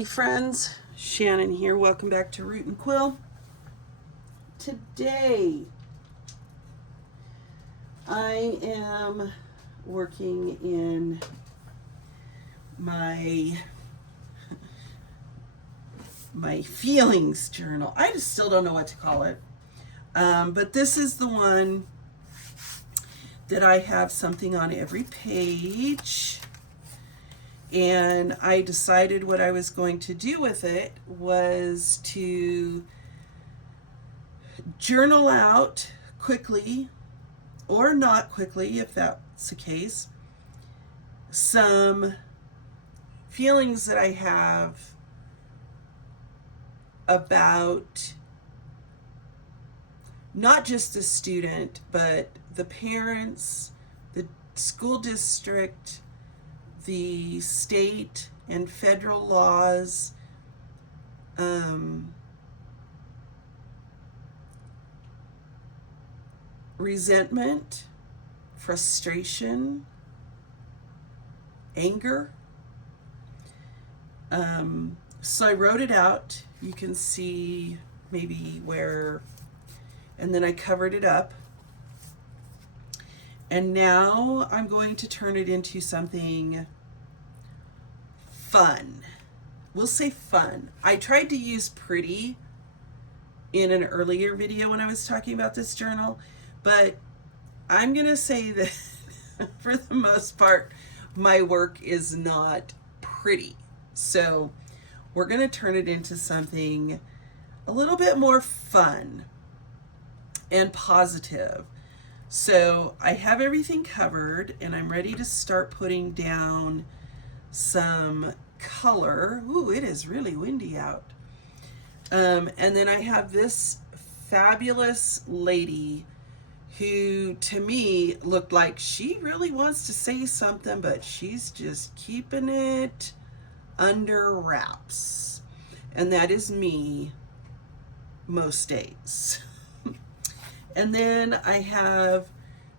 Howdy friends, Shannon here. Welcome back to Root and Quill. Today I am working in my feelings journal. I just still don't know what to call it. But this is the one that I have something on every page. And I decided what I was going to do with it was to journal out quickly, or not quickly if that's the case, some feelings that I have about not just the student, but the parents, the school district, the state and federal laws, resentment, frustration, anger. So I wrote it out. You can see maybe where, and then I covered it up. And now I'm going to turn it into something fun. We'll say fun. I tried to use pretty in an earlier video when I was talking about this journal, but I'm going to say that for the most part, my work is not pretty. So we're going to turn it into something a little bit more fun and positive. So I have everything covered and I'm ready to start putting down some color. Ooh, it is really windy out. And then I have this fabulous lady who to me looked like she really wants to say something, but she's just keeping it under wraps. And that is me most days. And then I have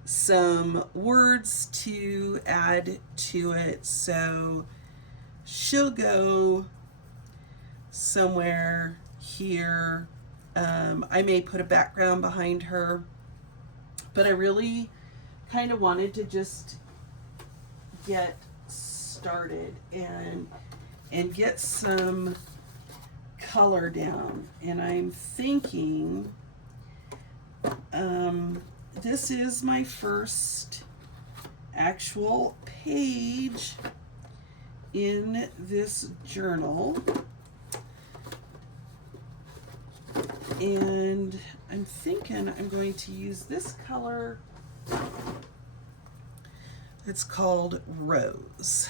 some words to add to it. So she'll go somewhere here. I may put a background behind her, but I really kind of wanted to just get started and get some color down. And I'm thinking this is my first actual page in this journal, and I'm thinking I'm going to use this color. It's called Rose,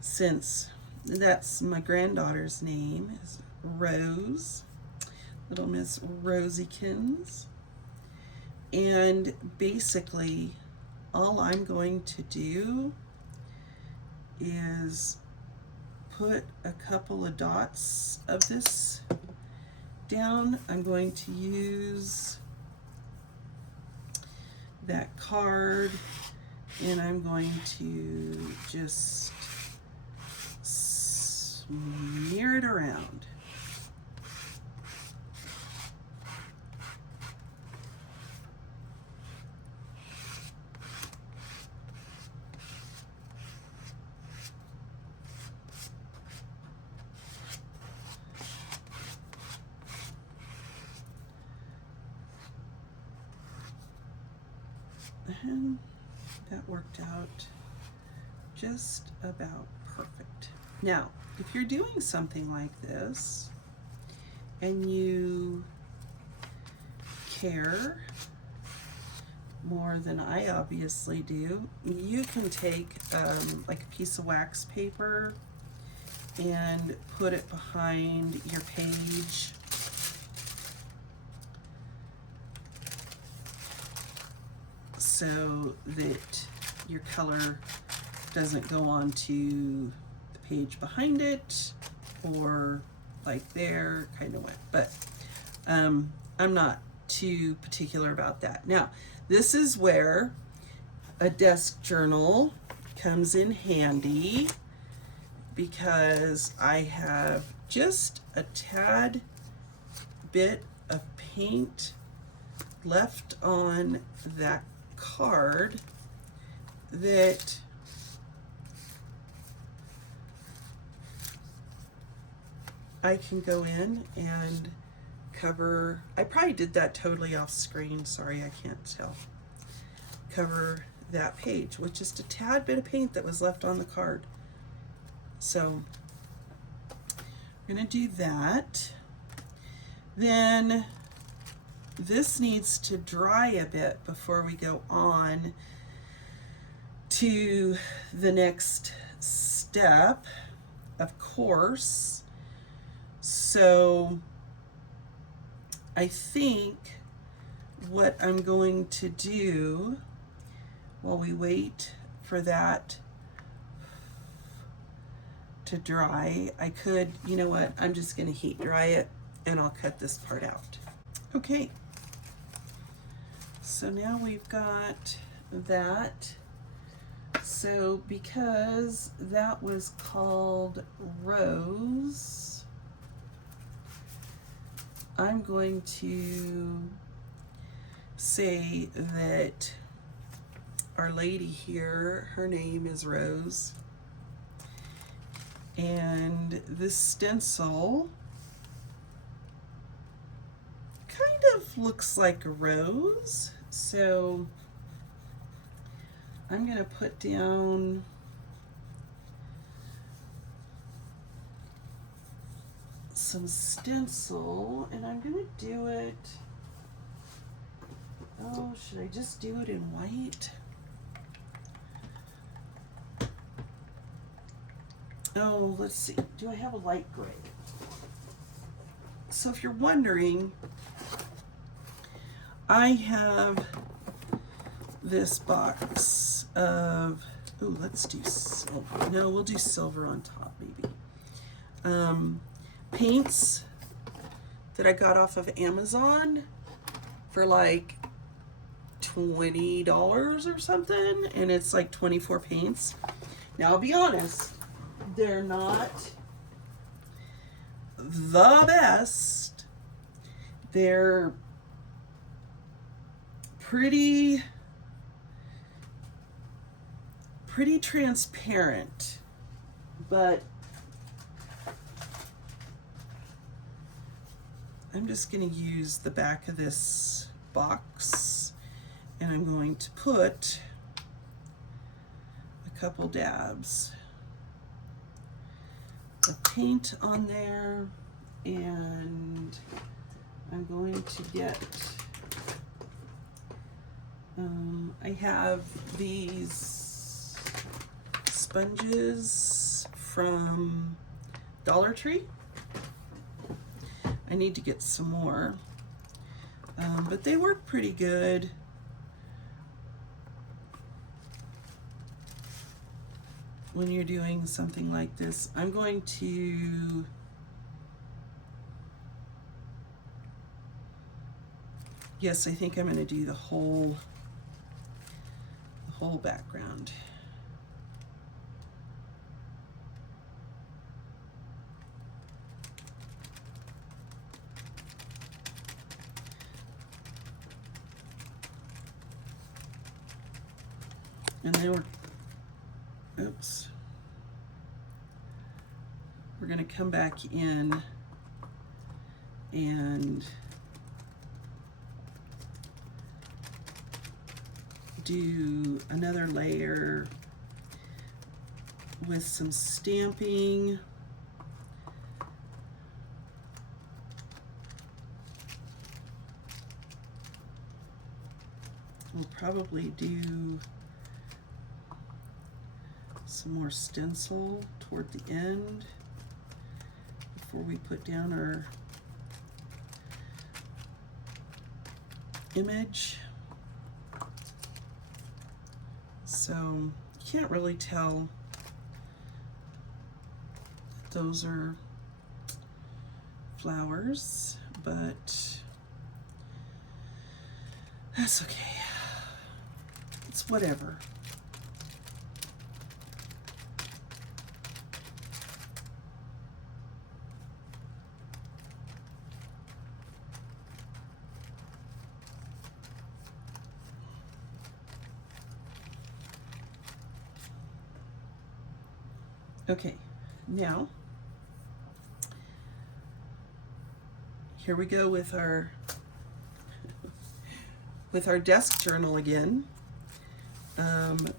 since that's my granddaughter's name is Rose, little Miss Rosiekins. And basically all I'm going to do is put a couple of dots of this down. I'm going to use that card and I'm going to just smear it around. And that worked out just about perfect. Now, if you're doing something like this and you care more than I obviously do, you can take like a piece of wax paper and put it behind your page. So that your color doesn't go onto the page behind it, or like there, kind of went. But I'm not too particular about that. Now, this is where a desk journal comes in handy. because I have just a tad bit of paint left on that card that I can go in and cover. I probably did that totally off screen. Sorry, I can't tell. Cover that page with just a tad bit of paint that was left on the card. So I'm going to do that. Then this needs to dry a bit before we go on to the next step, of course. So I think what I'm going to do while we wait for that to dry, I could, you know what, I'm just going to heat dry it and I'll cut this part out. Okay, so now we've got that. So because that was called Rose, I'm going to say that our lady here, her name is Rose, and this stencil kind of looks like a rose, so I'm going to put down some stencil, and I'm going to do it, oh, should I just do it in white? Oh, let's see, do I have a light gray? So if you're wondering, I have this box of, oh, let's do silver. No, we'll do silver on top maybe. Paints that I got off of Amazon for like $20 or something, and it's like 24 paints. Now I'll be honest, they're not the best. They're pretty transparent, but I'm just going to use the back of this box, and I'm going to put a couple dabs of paint on there, and I'm going to get, I have these sponges from Dollar Tree. I need to get some more, but they work pretty good. When you're doing something like this, I'm going to yes, I think I'm going to do the whole background. And then we're going to come back in and do another layer with some stamping. We'll probably do some more stencil toward the end before we put down our image. So you can't really tell those are flowers, but that's okay. It's whatever. Okay, now here we go with our desk journal again,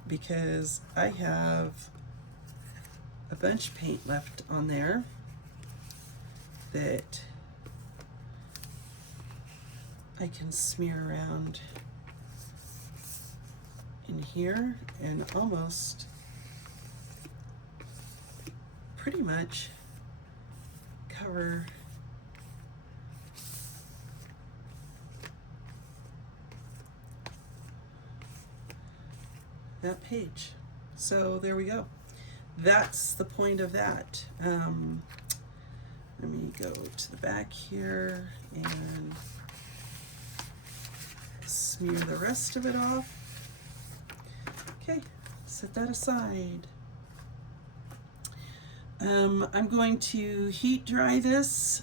because I have a bunch of paint left on there that I can smear around in here and almost pretty much cover that page. So there we go. That's the point of that. Let me go to the back here and smear the rest of it off. Okay, set that aside. I'm going to heat dry this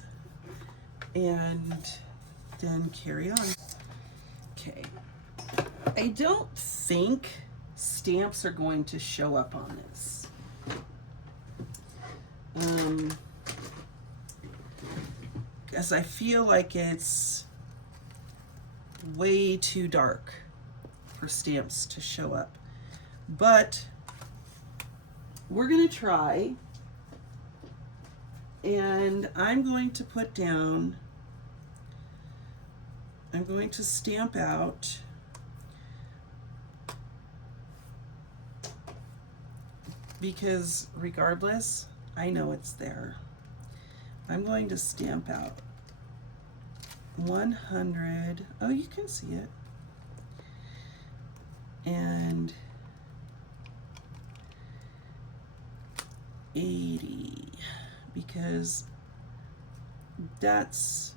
and then carry on. Okay, I don't think stamps are going to show up on this. Because I feel like it's way too dark for stamps to show up. But we're going to try, and I'm going to put down, I'm going to stamp out because regardless, I know it's there. I'm going to stamp out 100, oh, you can see it, and 80, because that's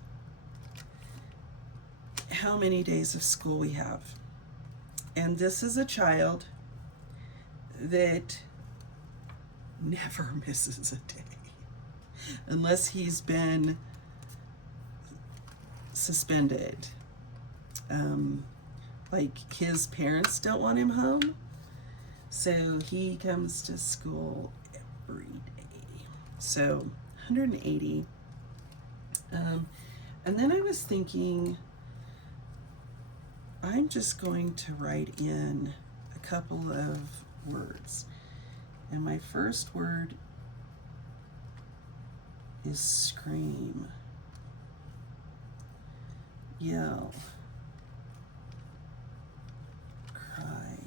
how many days of school we have. And this is a child that never misses a day unless he's been suspended. Like his parents don't want him home, so he comes to school every day. So 180. And then I was thinking, I'm just going to write in a couple of words. And my first word is scream, yell, cry,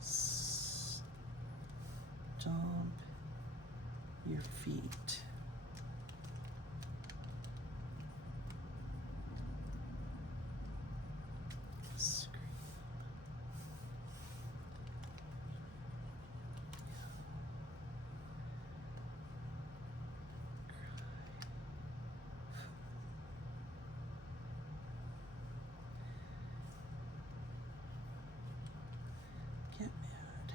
stomp your feet. Get mad.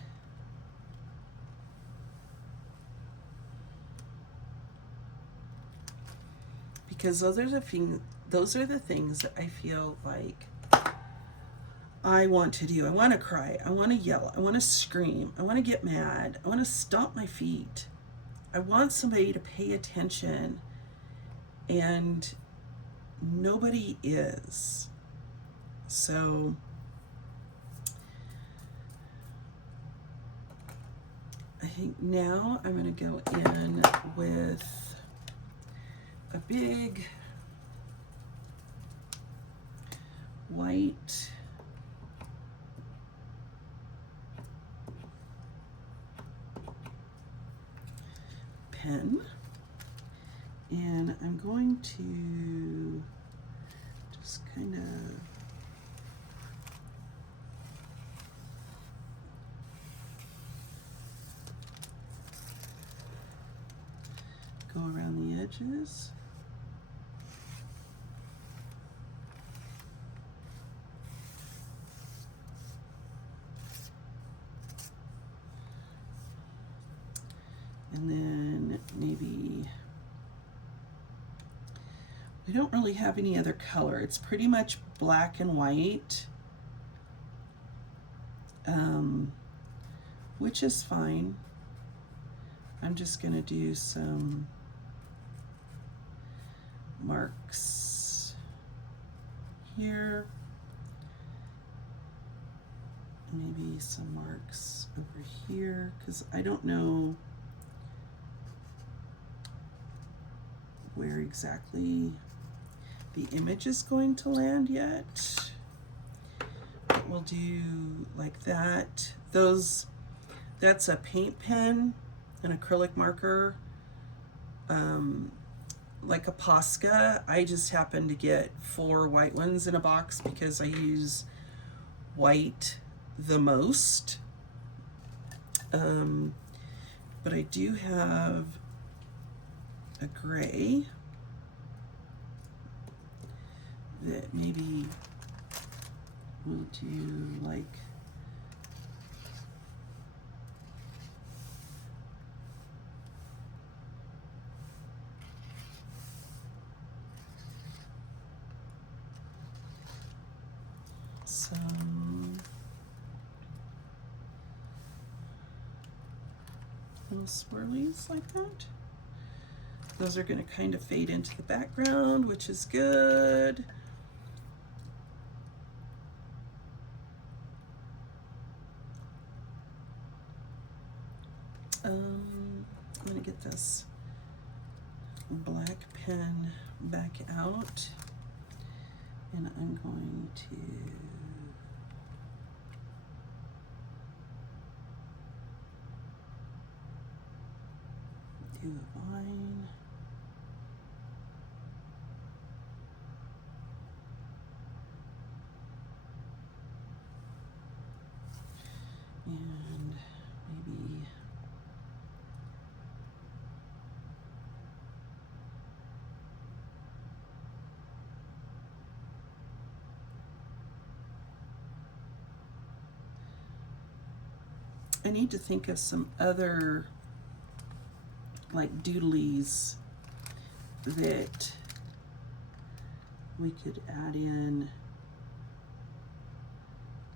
Because those are the things that I feel like I want to do. I want to cry. I want to yell. I want to scream. I want to get mad. I want to stomp my feet. I want somebody to pay attention, and nobody is. So I think now I'm going to go in with a big white pen, and I'm going to just kind of go around the edges. And then maybe, we don't really have any other color. It's pretty much black and white. which is fine. I'm just going to do some marks here, maybe some marks over here, because I don't know where exactly the image is going to land yet. But we'll do like that. That's a paint pen, an acrylic marker, like a Posca. I just happen to get 4 white ones in a box because I use white the most. But I do have a gray that maybe we'll do like some little swirlies like that. Those are going to kind of fade into the background, which is good. I'm going to get this black pen back out, and I'm going to do a line. And maybe I need to think of some other like doodlies that we could add in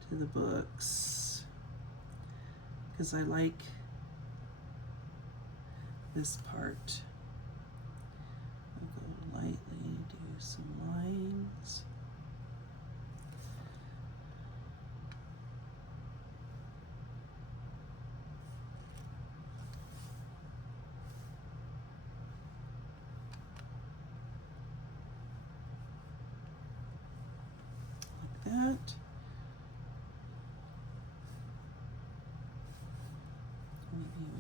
to the books, because I like this part. I'll go lightly, do some lines. That. Maybe we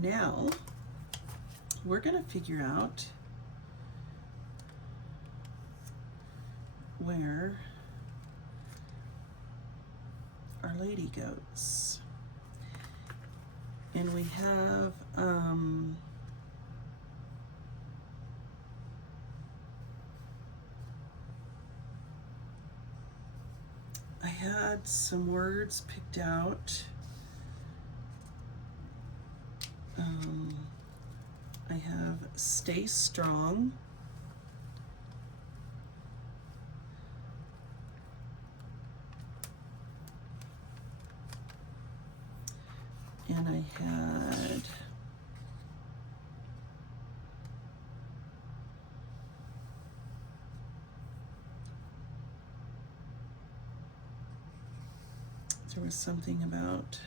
need now we're going to figure out where Our Lady goes. And we have I had some words picked out. I have stay strong. And I had there was something about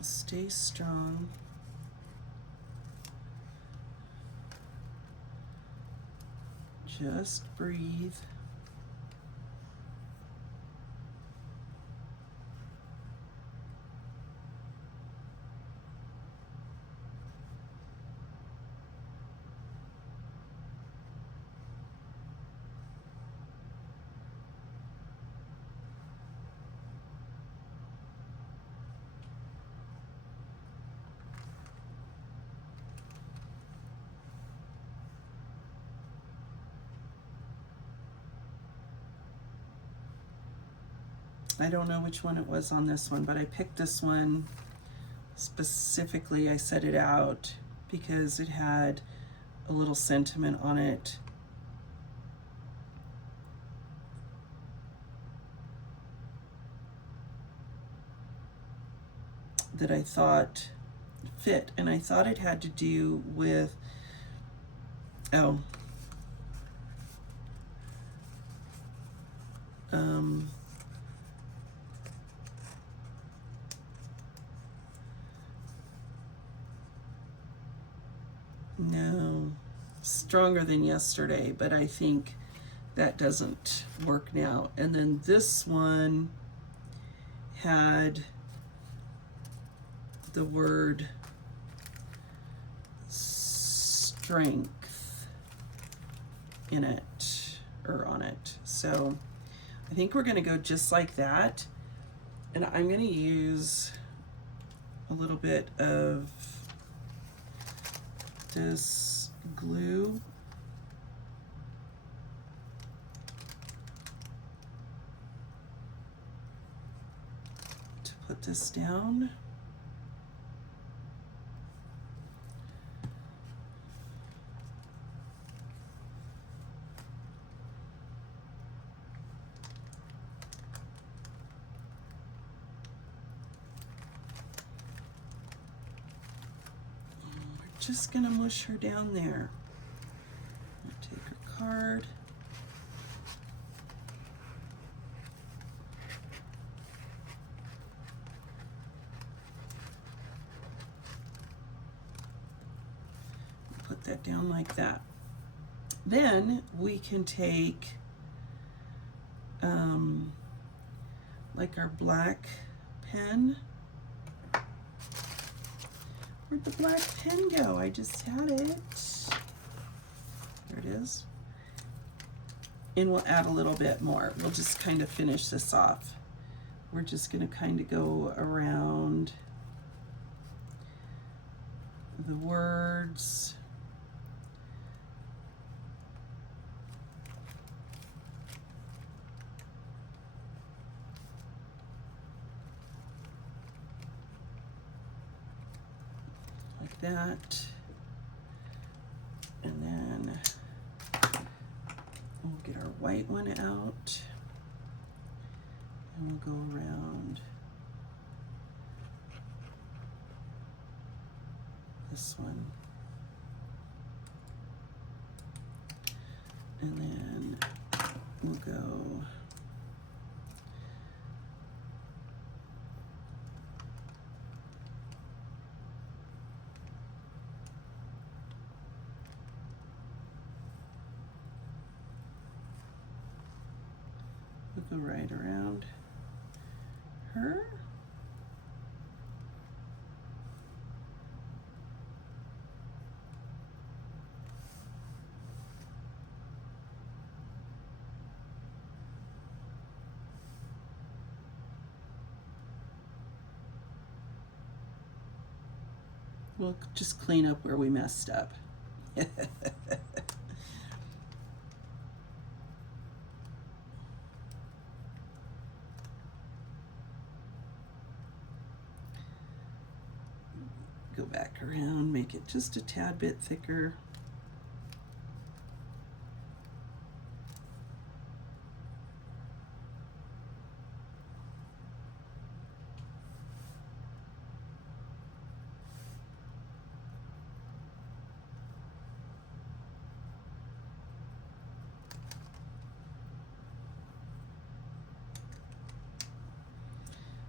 stay strong. Just breathe. I don't know which one it was on this one, but I picked this one specifically. I set it out because it had a little sentiment on it that I thought fit, and I thought it had to do with, oh, no, stronger than yesterday, but I think that doesn't work now. And then this one had the word strength in it, or on it. So I think we're going to go just like that. And I'm going to use a little bit of this glue to put this down. Just gonna mush her down there. Take her card. Put that down like that. Then we can take like our black pen. Where'd the black pen go? I just had it. There it is. And we'll add a little bit more. We'll just kind of finish this off. We're just going to kind of go around the words. That, and then we'll get our white one out, and we'll go around this one, and then we'll go right around her. We'll just clean up where we messed up. Go back around, make it just a tad bit thicker.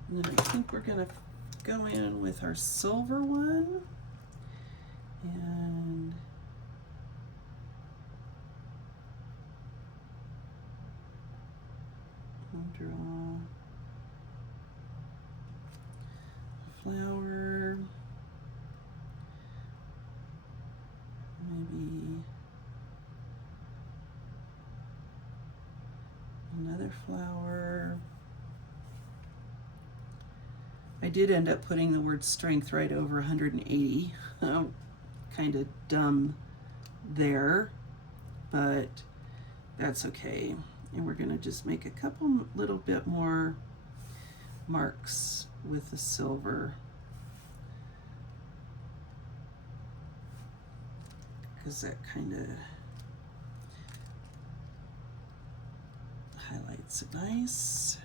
And then I think we're going to go in with our silver one, and we'll draw a flower, maybe another flower. I did end up putting the word strength right over 180. Kind of dumb there, but that's okay. And we're going to just make a couple little bit more marks with the silver, because that kind of highlights it nice.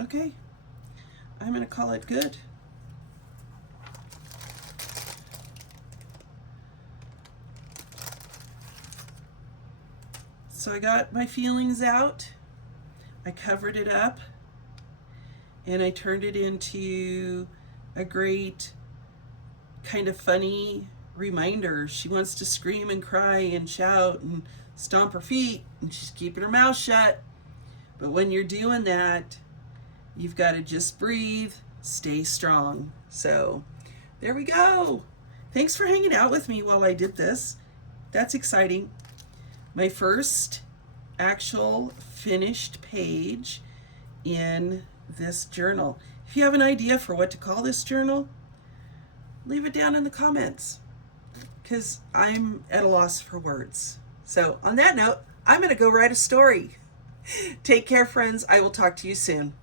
Okay, I'm going to call it good. So I got my feelings out, I covered it up, and I turned it into a great kind of funny reminder. She wants to scream and cry and shout and stomp her feet, and she's keeping her mouth shut. But when you're doing that, you've got to just breathe, stay strong. So there we go. Thanks for hanging out with me while I did this. That's exciting. My first actual finished page in this journal. If you have an idea for what to call this journal, leave it down in the comments, because I'm at a loss for words. So on that note, I'm going to go write a story. Take care, friends. I will talk to you soon.